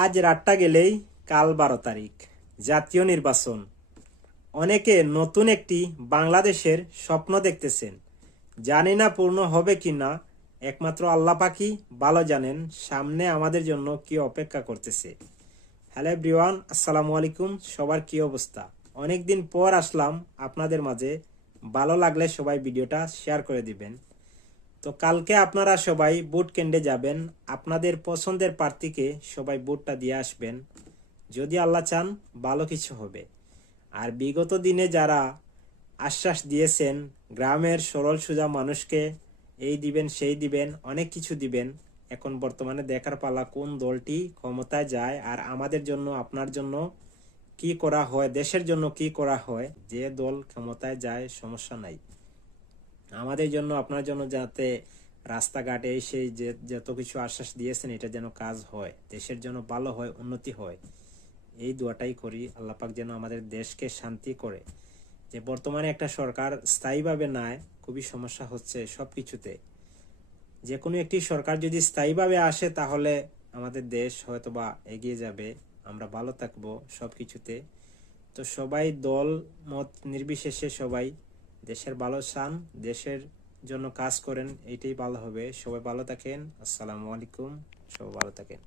আজ রাতটা গেলেই কাল 12 তারিখ, জাতীয় নির্বাচন। অনেকে নতুন একটি বাংলাদেশের স্বপ্ন দেখতেছেন। জানি না পূর্ণ হবে কি না, একমাত্র আল্লাহ পাকই ভালো জানেন সামনে আমাদের জন্য কি অপেক্ষা করতেছে। হ্যালো এভরিওয়ান, আসসালামু আলাইকুম। সবার কি অবস্থা? অনেকদিন পর আসলাম আপনাদের মাঝে। ভালো লাগলে সবাই ভিডিওটা শেয়ার করে দিবেন। তো কালকে আপনারা সবাই ভোট কেন্দ্রে যাবেন, আপনাদের পছন্দের প্রার্থীকে সবাই ভোটটা দিয়ে আসবেন। যদি আল্লাহ চান ভালো কিছু হবে। আর বিগত দিনে যারা আশ্বাস দিয়েছেন গ্রামের সরল সোজা মানুষকে এই দিবেন সেই দিবেন, অনেক কিছু দিবেন, এখন বর্তমানে দেখার পালা কোন দলটি ক্ষমতায় যায় আর আমাদের জন্য আপনার জন্য কি করা হয়, দেশের জন্য কি করা হয়। যে দল ক্ষমতায় যায় সমস্যা নাই, আমাদের জন্য আপনার জন্য যাতে রাস্তাঘাটে সেই যে যত কিছু আশ্বাস দিয়েছেন এটা যেন কাজ হয়, দেশের জন্য ভালো হয়, উন্নতি হয়, এই দোয়াটাই করি। আল্লাহ পাক যেন আমাদের দেশকে শান্তি করে। যে বর্তমানে একটা সরকার স্থায়ীভাবে নাই, খুবই সমস্যা হচ্ছে সব কিছুতে। যে কোনো একটি সরকার যদি স্থায়ীভাবে আসে তাহলে আমাদের দেশ হয়তোবা এগিয়ে যাবে, আমরা ভালো থাকবো সব কিছুতে। তো সবাই দল মত নির্বিশেষে সবাই দেশের ভালো চান, দেশের জন্য কাজ করেন, এইটাই ভালো হবে। সবাই ভালো থাকেন। আসসালামু আলাইকুম। সবাই ভালো থাকেন।